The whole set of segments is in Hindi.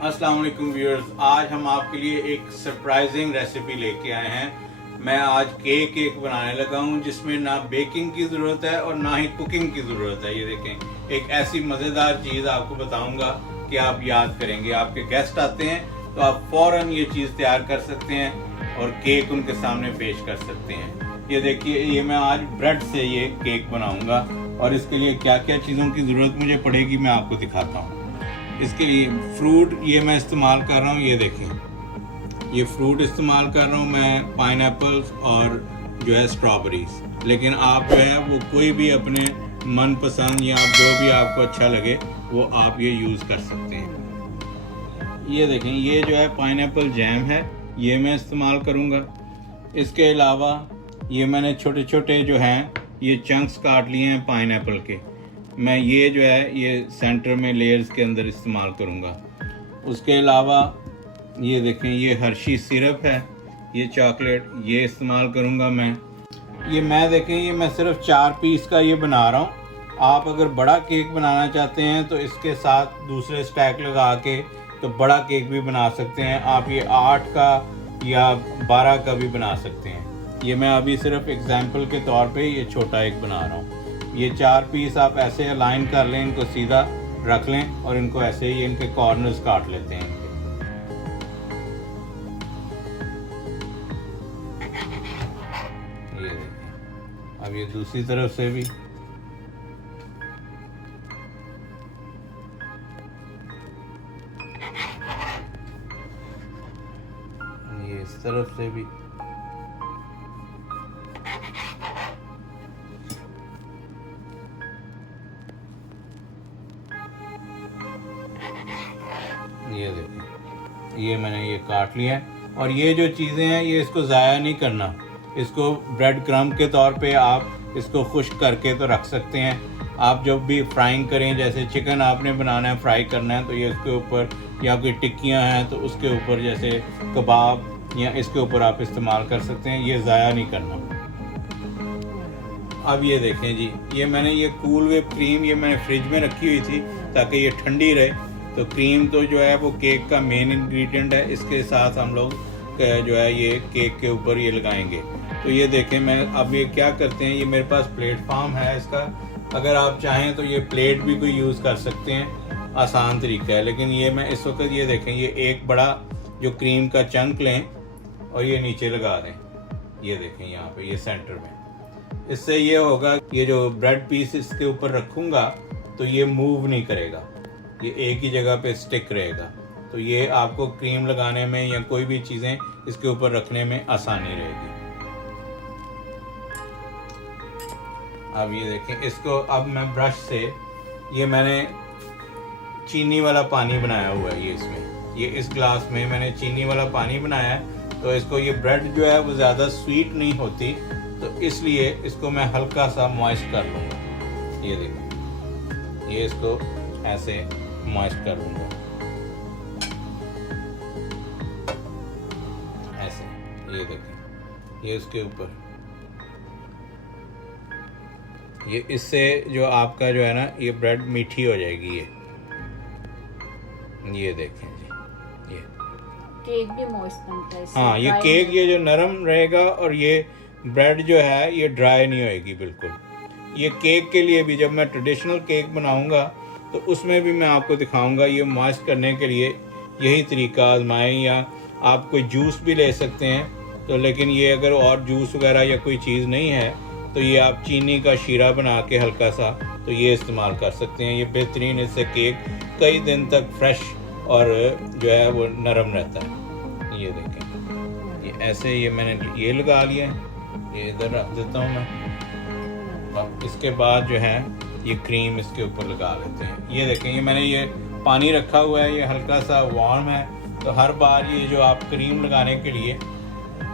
अस्सलाम वालेकुम व्यूअर्स, आज हम आपके लिए एक सरप्राइजिंग रेसिपी लेके आए हैं। मैं आज केक बनाने लगा हूं जिसमें ना बेकिंग की ज़रूरत है और ना ही कुकिंग की ज़रूरत है। ये देखें, एक ऐसी मज़ेदार चीज़ आपको बताऊंगा कि आप याद करेंगे। आपके गेस्ट आते हैं तो आप फ़ौरन ये चीज़ तैयार कर सकते हैं और केक उनके सामने पेश कर सकते हैं। ये देखिए, ये मैं आज ब्रेड से ये केक बनाऊंगा और इसके लिए क्या क्या चीज़ों की ज़रूरत मुझे पड़ेगी मैं आपको दिखाता हूँ। इसके लिए फ्रूट ये मैं इस्तेमाल कर रहा हूँ। ये देखें, ये फ्रूट इस्तेमाल कर रहा हूँ मैं, पाइनएप्पल्स और जो है स्ट्रॉबेरीज। लेकिन आप जो है वो कोई भी अपने मनपसंद या जो भी आपको अच्छा लगे वो आप ये यूज़ कर सकते हैं। ये देखें, ये जो है पाइनएप्पल जैम है, ये मैं इस्तेमाल करूँगा। इसके अलावा ये मैंने छोटे छोटे जो हैं ये चंक्स काट लिए हैं पाइनएप्पल के। मैं ये जो है ये सेंटर में लेयर्स के अंदर इस्तेमाल करूँगा। उसके अलावा ये देखें, ये हर्शी सिरप है, ये चॉकलेट, ये इस्तेमाल करूँगा मैं। ये देखें, ये मैं सिर्फ 4 पीस का ये बना रहा हूँ। आप अगर बड़ा केक बनाना चाहते हैं तो इसके साथ दूसरे स्टैक लगा के तो बड़ा केक भी बना सकते हैं। आप ये 8 का या 12 का भी बना सकते हैं। ये मैं अभी सिर्फ एग्जाम्पल के तौर पे ये छोटा एक बना रहा हूँ। ये 4 पीस आप ऐसे अलाइन कर लें, इनको सीधा रख लें और इनको ऐसे ही इनके कॉर्नर्स काट लेते हैं इनके। ये देखें, अब ये दूसरी तरफ से भी ये इस तरफ से भी। ये देखें, ये मैंने ये काट लिया है। और ये जो चीज़ें हैं ये इसको ज़ाया नहीं करना, इसको ब्रेड क्रम्ब के तौर पे आप इसको खुश्क करके तो रख सकते हैं। आप जब भी फ्राइंग करें, जैसे चिकन आपने बनाना है, फ्राई करना है, तो ये इसके ऊपर, या कोई टिक्कियाँ हैं तो उसके ऊपर, जैसे कबाब या इसके ऊपर आप इस्तेमाल कर सकते हैं। ये ज़ाया नहीं करना। अब ये देखें जी, ये मैंने ये कूल व्हिप क्रीम ये मैंने फ्रिज में रखी हुई थी ताकि ये ठंडी रहे। तो क्रीम तो जो है वो केक का मेन इंग्रेडिएंट है। इसके साथ हम लोग जो है ये केक के ऊपर ये लगाएंगे। तो ये देखें, मैं अब ये क्या करते हैं, ये मेरे पास प्लेटफॉर्म है इसका। अगर आप चाहें तो ये प्लेट भी कोई यूज़ कर सकते हैं, आसान तरीका है। लेकिन ये मैं इस वक्त ये देखें, ये एक बड़ा जो क्रीम का चंक लें और ये नीचे लगा दें। ये देखें यहाँ पे, ये सेंटर में। इससे ये होगा, ये जो ब्रेड पीस इसके ऊपर रखूँगा तो ये मूव नहीं करेगा, ये एक ही जगह पे स्टिक रहेगा। तो ये आपको क्रीम लगाने में या कोई भी चीज़ें इसके ऊपर रखने में आसानी रहेगी। अब ये देखें, इसको अब मैं ब्रश से, ये मैंने चीनी वाला पानी बनाया हुआ है। ये इसमें, ये इस ग्लास में मैंने चीनी वाला पानी बनाया है। तो इसको, ये ब्रेड जो है वो ज़्यादा स्वीट नहीं होती, तो इसलिए इसको मैं हल्का सा मॉइस्ट कर लूँगा। ये देखो, ये इसको ऐसे मॉइस्ट कर लूँगा ऐसे। ये देखें, ये उसके ऊपर, ये इससे जो आपका जो है ना ये ब्रेड मीठी हो जाएगी। ये देखें जी, ये केक भी मॉइस्ट बनता है। हाँ, ये केक ये जो नरम रहेगा और ये ब्रेड जो है ये ड्राई नहीं होएगी बिल्कुल। ये केक के लिए भी, जब मैं ट्रेडिशनल केक बनाऊंगा तो उसमें भी मैं आपको दिखाऊंगा। ये मॉइस्ट करने के लिए यही तरीका आजमाएं, या आप कोई जूस भी ले सकते हैं। तो लेकिन ये अगर और जूस वगैरह या कोई चीज़ नहीं है तो ये आप चीनी का शीरा बना के हल्का सा तो ये इस्तेमाल कर सकते हैं। ये बेहतरीन, इससे केक कई दिन तक फ्रेश और जो है वो नरम रहता है। ये देखें, ये ऐसे, ये मैंने ये लगा लिया है, ये इधर रख देता हूँ मैं। अब इसके बाद जो है ये क्रीम इसके ऊपर लगा लेते हैं। ये देखें, ये मैंने ये पानी रखा हुआ है, ये हल्का सा वार्म है। तो हर बार ये जो आप क्रीम लगाने के लिए,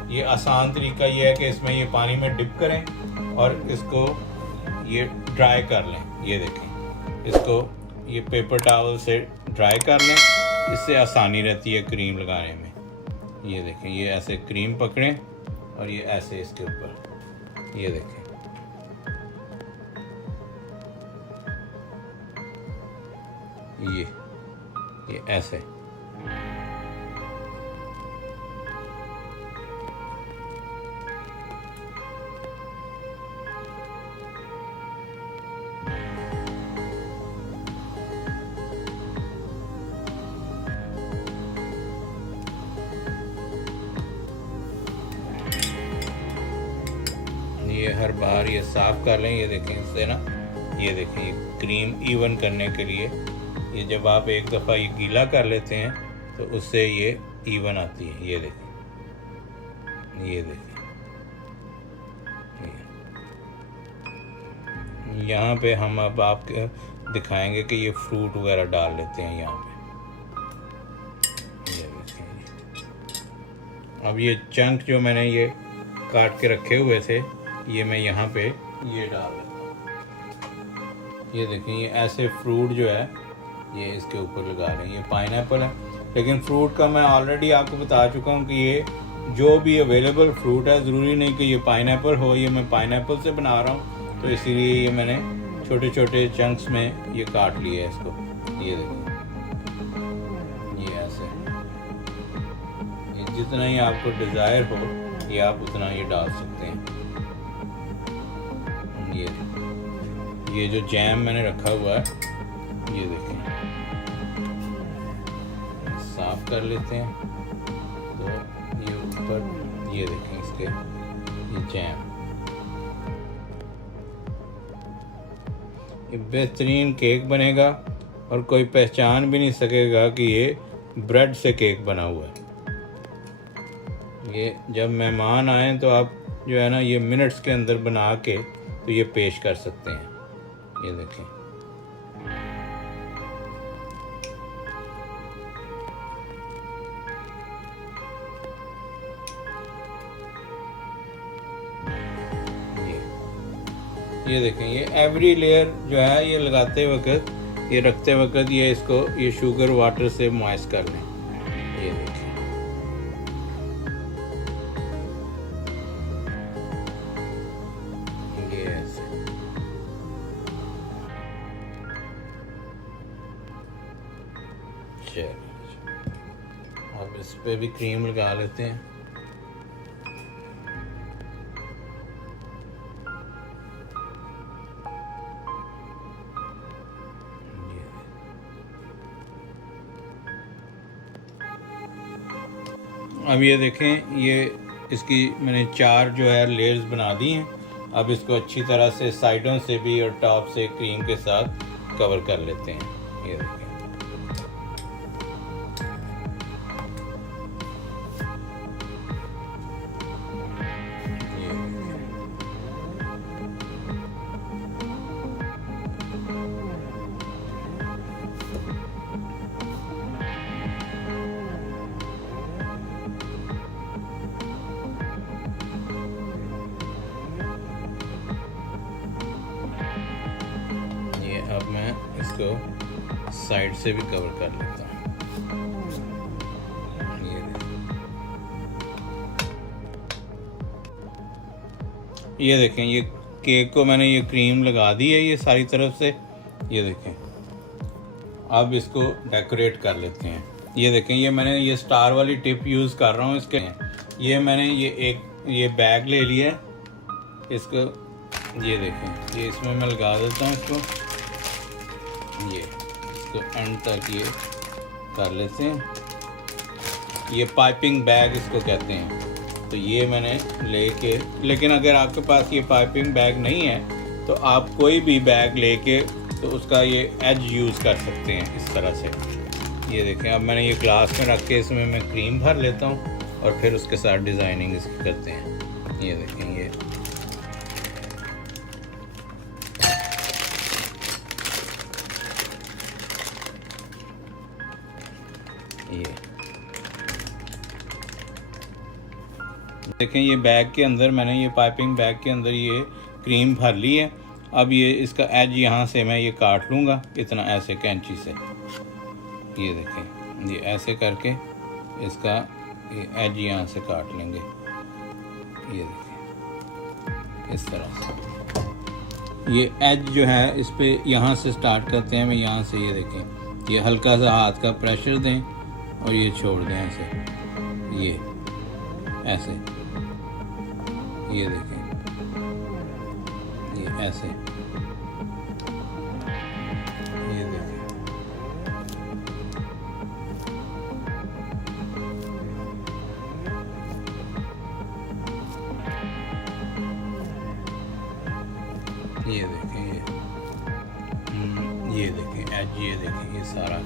ये आसान तरीका ये है कि इसमें ये पानी में डिप करें और इसको ये ड्राई कर लें। ये देखें, इसको ये पेपर टॉवल से ड्राई कर लें, इससे आसानी रहती है क्रीम लगाने में। ये देखें, ये ऐसे क्रीम पकड़ें और ये ऐसे इसके ऊपर, ये देखें, ये ऐसे बार ये साफ कर लें। ये देखें इससे ना, ये देखें ये क्रीम इवन करने के लिए, ये जब आप एक दफ़ा ये गीला कर लेते हैं तो उससे ये इवन आती है। ये देखें, ये देखें, यहाँ पे हम अब आपको दिखाएंगे कि ये फ्रूट वगैरह डाल लेते हैं यहाँ पे। ये देखें, अब ये चंक जो मैंने ये काट के रखे हुए थे, ये मैं यहाँ पे ये डाल देता हूँ। ये देखें, ये ऐसे फ्रूट जो है ये इसके ऊपर लगा रहे हैं। ये पाइनएप्पल है, लेकिन फ्रूट का मैं ऑलरेडी आपको बता चुका हूँ कि ये जो भी अवेलेबल फ्रूट है, ज़रूरी नहीं कि ये पाइनएप्पल हो। ये मैं पाइनएप्पल से बना रहा हूँ, तो इसीलिए ये मैंने छोटे छोटे चंक्स में ये काट लिया है इसको। ये देखिए, ये ऐसे, ये जितना ही आपको डिज़ायर हो ये आप उतना ये डाल सकते हैं। ये जो जैम मैंने रखा हुआ है, ये देखें, साफ कर लेते हैं। तो ये ऊपर, ये देखें इसके, ये जैम, ये बेहतरीन केक बनेगा और कोई पहचान भी नहीं सकेगा कि ये ब्रेड से केक बना हुआ है। ये जब मेहमान आए तो आप जो है ना, ये मिनट्स के अंदर बना के तो ये पेश कर सकते हैं। ये देखें, ये देखें, ये एवरी लेयर जो है ये लगाते वक्त, ये रखते वक्त ये इसको ये शुगर वाटर से मॉइस्ट कर लें। ये देखिए, ये ऐसे, चलिए अब इस पे भी क्रीम लगा लेते हैं। अब ये देखें, ये इसकी मैंने 4 जो है लेयर्स बना दी हैं। अब इसको अच्छी तरह से साइडों से भी और टॉप से क्रीम के साथ कवर कर लेते हैं। ये देखें, अब मैं इसको साइड से भी कवर कर लेता हूँ। ये देखें, ये केक को मैंने ये क्रीम लगा दी है ये सारी तरफ से। ये देखें, अब इसको डेकोरेट कर लेते हैं। ये देखें, ये मैंने ये स्टार वाली टिप यूज़ कर रहा हूँ इसके। ये मैंने ये बैग ले लिया है इसको। ये देखें, ये इसमें मैं लगा देता हूँ इसको। ये इसको एंड तक ये कर लेते हैं। ये पाइपिंग बैग इसको कहते हैं। तो ये मैंने लेके, लेकिन अगर आपके पास ये पाइपिंग बैग नहीं है तो आप कोई भी बैग लेके तो उसका ये एज यूज़ कर सकते हैं इस तरह से। ये देखें, अब मैंने ये ग्लास में रख के इसमें मैं क्रीम भर लेता हूँ और फिर उसके साथ डिज़ाइनिंग इसकी करते हैं। ये देखें, ये देखें, ये बैग के अंदर मैंने ये पाइपिंग बैग के अंदर ये क्रीम भर ली है। अब ये इसका एज यहाँ से मैं ये काट लूँगा इतना, ऐसे कैंची से। ये देखें, ये ऐसे करके इसका ये एज यहाँ से काट लेंगे। ये देखें, इस तरह से ये एज जो है इस पे यहाँ से स्टार्ट करते हैं। मैं यहाँ से, ये देखें, ये हल्का सा हाथ का प्रेशर दें और ये छोड़ दें ऐसे, ये ऐसे। ये देखें, ये ऐसे, ये देखें, ये देखें एज, ये देखें ये सारा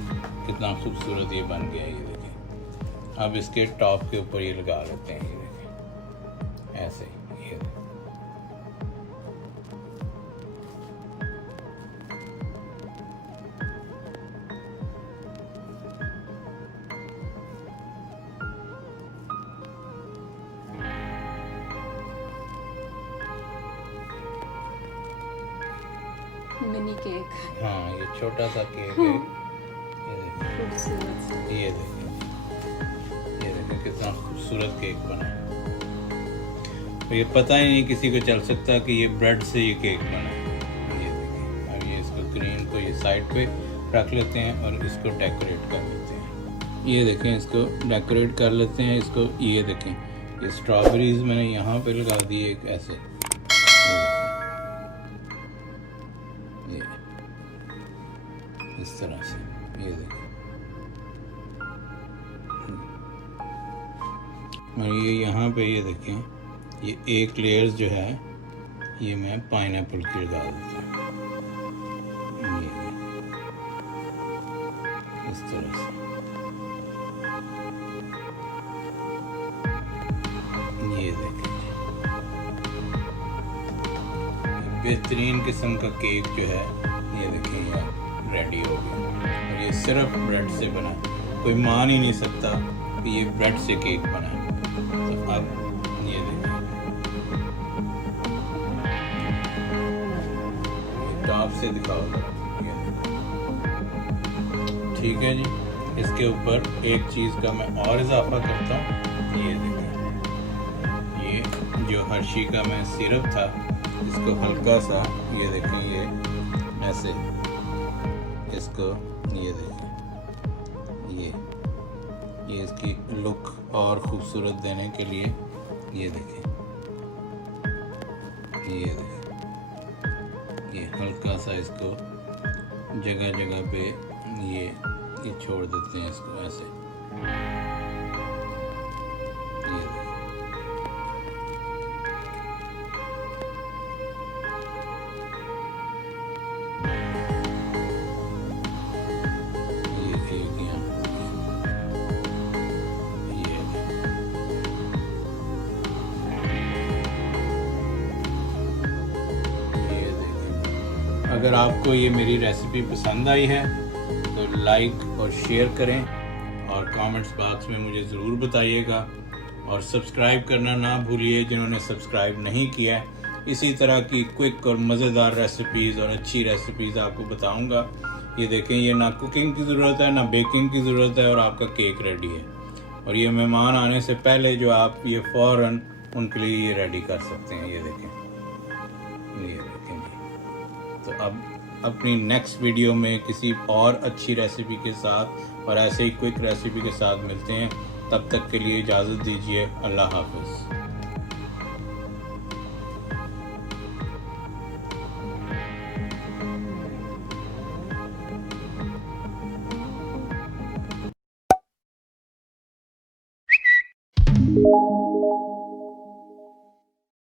कितना खूबसूरत ये बन गया है। ये देखें अब इसके टॉप के ऊपर ये लगा लेते हैं। ये देखें ऐसे ये देखें। मिनी केक हाँ ये छोटा सा केक है। ये देखें, खूबसूरत सा। ये देखें कितना खूबसूरत केक बना है। तो ये पता ही नहीं किसी को चल सकता कि ये ब्रेड से ये केक बना है। ये देखें अब ये इसको क्रीम को ये साइड पे रख लेते हैं और इसको डेकोरेट कर लेते हैं। ये देखें इसको डेकोरेट कर लेते हैं इसको। ये देखें ये स्ट्रॉबेरीज मैंने यहाँ पे लगा दी एक ऐसे। ये इस तरह से ये देखें। और ये यहाँ पे ये देखें ये एक लेयर्स जो है ये मैं पाइनएप्पल की लगा देता हूँ। ये इस तरह से ये देखें बेहतरीन किस्म का केक जो है ये देखें ये रेडी हो गया। और ये सिर्फ ब्रेड से बना है। कोई मान ही नहीं सकता कि ये ब्रेड से केक बना है। तो अब ये देखें टॉप से दिखाओ ये ठीक है जी। इसके ऊपर एक चीज़ का मैं और इजाफा करता हूँ। ये देखें ये जो हर्शी का मैं सिरप था इसको हल्का सा ये देखें ये ऐसे इसको ये देखें ये इसकी लुक और खूबसूरत देने के लिए ये देखें ये हल्का सा इसको जगह जगह पे ये छोड़ देते हैं इसको ऐसे। ये देखें अगर आपको ये मेरी रेसिपी पसंद आई है तो लाइक और शेयर करें और कमेंट्स बॉक्स में मुझे ज़रूर बताइएगा और सब्सक्राइब करना ना भूलिए जिन्होंने सब्सक्राइब नहीं किया है। इसी तरह की क्विक और मज़ेदार रेसिपीज़ और अच्छी रेसिपीज़ आपको बताऊंगा। ये देखें ये ना कुकिंग की ज़रूरत है ना बेकिंग की ज़रूरत है और आपका केक रेडी है। और ये मेहमान आने से पहले जो आप ये फ़ौरन उनके लिए ये रेडी कर सकते हैं। ये देखें जी। तो अब अपनी नेक्स्ट वीडियो में किसी और अच्छी रेसिपी के साथ और ऐसे ही क्विक रेसिपी के साथ मिलते हैं। तब तक के लिए इजाज़त दीजिए। अल्लाह हाफ़िज़।